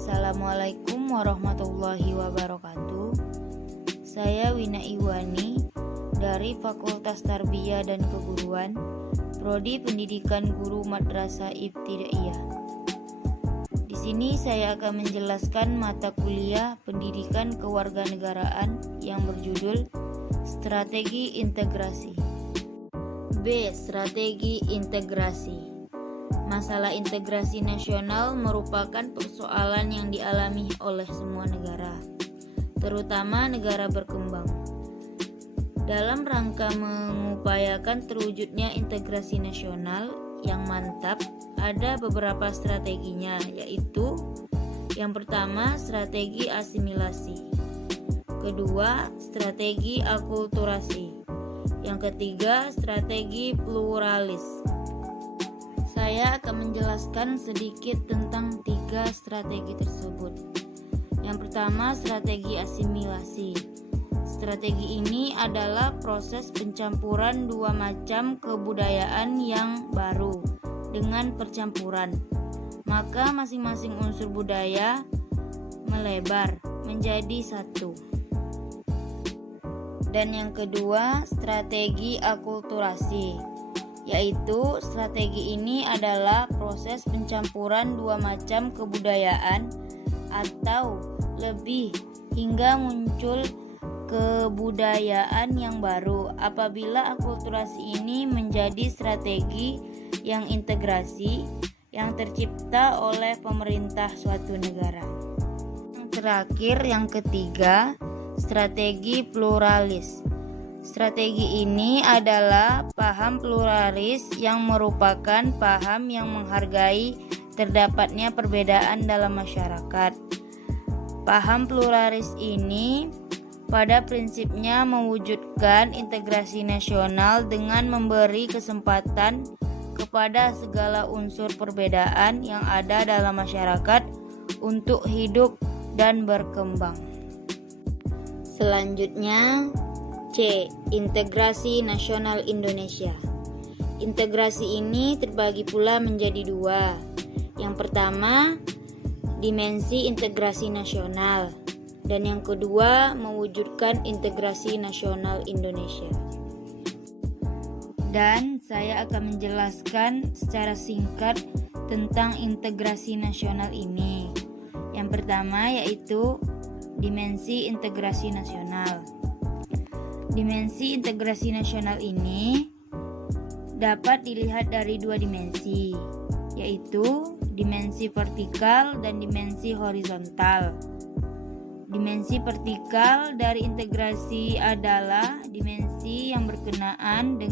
Assalamualaikum warahmatullahi wabarakatuh. Saya Wina Iwani dari Fakultas Tarbiyah dan Keguruan, Prodi Pendidikan Guru Madrasah Ibtidaiyah. Di sini saya akan menjelaskan mata kuliah Pendidikan Kewarganegaraan yang berjudul Strategi Integrasi. B. Strategi integrasi. Masalah integrasi nasional merupakan persoalan yang dialami oleh semua negara, terutama negara berkembang. Dalam rangka mengupayakan terwujudnya integrasi nasional yang mantap, ada beberapa strateginya, yaitu yang pertama, strategi asimilasi, kedua, strategi akulturasi, yang ketiga, strategi pluralis. Saya akan menjelaskan sedikit tentang tiga strategi tersebut. Yang pertama, strategi asimilasi. Strategi ini adalah proses pencampuran dua macam kebudayaan yang baru dengan percampuran. Maka masing-masing unsur budaya melebar menjadi satu. Dan yang kedua, strategi akulturasi, yaitu strategi ini adalah proses pencampuran dua macam kebudayaan atau lebih hingga muncul kebudayaan yang baru. Apabila akulturasi ini menjadi strategi yang integrasi yang tercipta oleh pemerintah suatu negara. Yang terakhir, yang ketiga, strategi pluralis. Strategi ini adalah paham pluralis yang merupakan paham yang menghargai terdapatnya perbedaan dalam masyarakat. Paham pluralis ini pada prinsipnya mewujudkan integrasi nasional dengan memberi kesempatan kepada segala unsur perbedaan yang ada dalam masyarakat untuk hidup dan berkembang. Selanjutnya, C. Integrasi Nasional Indonesia. Integrasi ini terbagi pula menjadi dua. Yang pertama, dimensi integrasi nasional, dan yang kedua, mewujudkan integrasi nasional Indonesia. Dan saya akan menjelaskan secara singkat tentang integrasi nasional ini. Yang pertama yaitu dimensi integrasi nasional. Dimensi integrasi nasional ini dapat dilihat dari dua dimensi, yaitu dimensi vertikal dan dimensi horizontal. Dimensi vertikal dari integrasi adalah dimensi yang berkenaan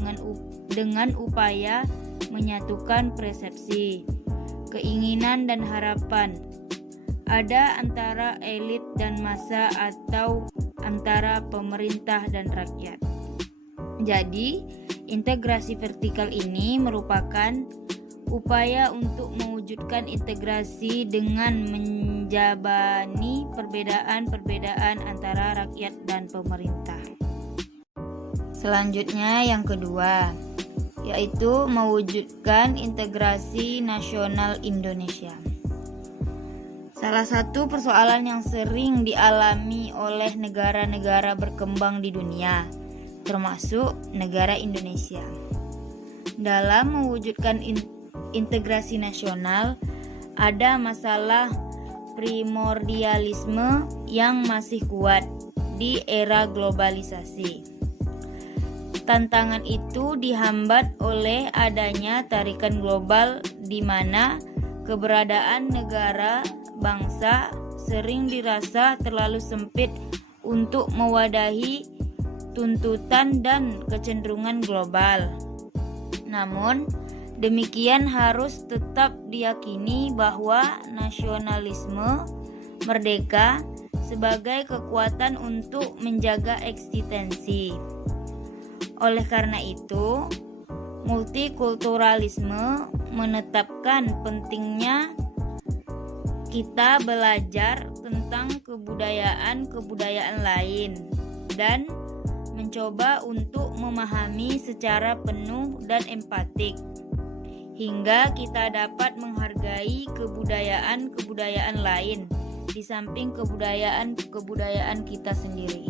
dengan upaya menyatukan persepsi, keinginan dan harapan ada antara elit dan massa atau antara pemerintah dan rakyat. Jadi, integrasi vertikal ini merupakan upaya untuk mewujudkan integrasi dengan menjabani perbedaan-perbedaan antara rakyat dan pemerintah. Selanjutnya yang kedua, yaitu mewujudkan integrasi nasional Indonesia. Salah satu persoalan yang sering dialami oleh negara-negara berkembang di dunia, termasuk negara Indonesia, dalam mewujudkan integrasi nasional, ada masalah primordialisme yang masih kuat di era globalisasi. Tantangan itu dihambat oleh adanya tarikan global di mana keberadaan negara bangsa sering dirasa terlalu sempit untuk mewadahi tuntutan dan kecenderungan global. Namun, demikian harus tetap diyakini bahwa nasionalisme merdeka sebagai kekuatan untuk menjaga eksistensi. Oleh karena itu, multikulturalisme menetapkan pentingnya kita belajar tentang kebudayaan-kebudayaan lain dan mencoba untuk memahami secara penuh dan empatik hingga kita dapat menghargai kebudayaan-kebudayaan lain di samping kebudayaan-kebudayaan kita sendiri.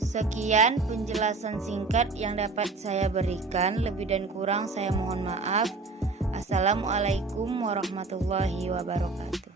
Sekian penjelasan singkat yang dapat saya berikan. Lebih dan kurang saya mohon maaf. Assalamualaikum warahmatullahi wabarakatuh.